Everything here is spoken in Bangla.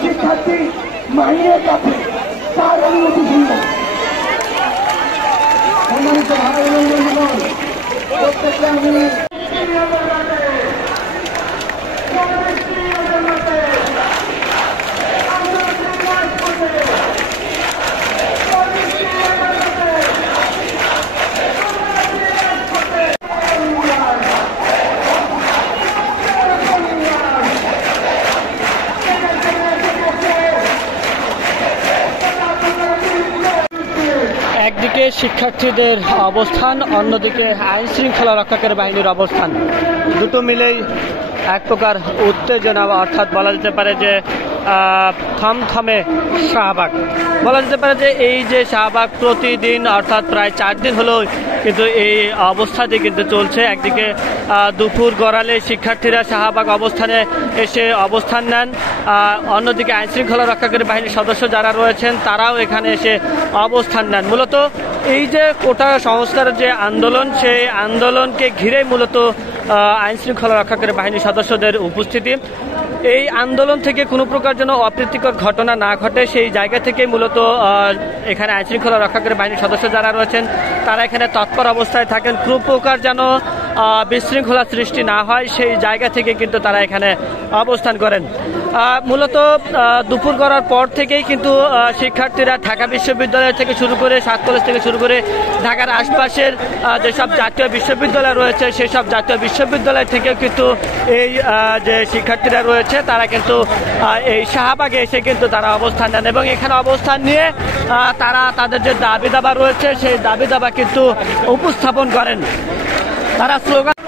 শিক্ষার্থী মাহিনের কাছে তার অনুমতি শুনব। সম্মানিত ভাই ও বন্ধুগণ, প্রত্যেককে আমি একদিকে শিক্ষার্থীদের অবস্থান, অন্যদিকে আইন শৃঙ্খলা রক্ষাকারী বাহিনীর অবস্থান, দুটো মিলেই এক প্রকার উত্তেজনা, অর্থাৎ বলা যেতে পারে যে থমথমে শাহবাগ। বলা যেতে পারে যে এই যে শাহবাগ প্রতিদিন অর্থাৎ প্রায় 4 দিন হলো কিন্তু এই অবস্থাতে কিন্তু চলছে। একদিকে দুপুর গড়ালে শিক্ষার্থীরা শাহবাগ অবস্থানে এসে অবস্থান নেন, অন্যদিকে আইন শৃঙ্খলা রক্ষাকারী বাহিনীর সদস্য যারা রয়েছেন তারাও এখানে এসে অবস্থান নেন। মূলত এই যে কোটা সংস্কারের যে আন্দোলন, সেই আন্দোলনকে ঘিরেই মূলত আইন শৃঙ্খলা রক্ষাকারী বাহিনীর সদস্যদের উপস্থিতি। এই আন্দোলন থেকে কোনো প্রকার যেন অপ্রীতিকর ঘটনা না ঘটে সেই জায়গা থেকে মূলত এখানে আইন শৃঙ্খলা রক্ষাকারী বাহিনীর সদস্য যারা রয়েছেন তারা এখানে তৎপর অবস্থায় থাকেন। কোনো প্রকার যেন বিশৃঙ্খলা সৃষ্টি না হয় সেই জায়গা থেকে কিন্তু তারা এখানে অবস্থান করেন। মূলত দুপুর গড়ার পর থেকেই কিন্তু শিক্ষার্থীরা ঢাকা বিশ্ববিদ্যালয় থেকে শুরু করে, 7 কলেজ থেকে শুরু করে ঢাকার আশপাশের যেসব জাতীয় বিশ্ববিদ্যালয় রয়েছে সেসব জাতীয় বিশ্ববিদ্যালয় থেকেও কিন্তু এই যে শিক্ষার্থীরা রয়েছে তারা কিন্তু এই শাহবাগে এসে কিন্তু তারা অবস্থান নেন এবং এখানে অবস্থান নিয়ে তারা তাদের যে দাবি দাবা রয়েছে সেই দাবি দাবা কিন্তু উপস্থাপন করেন। তারা স্লোগান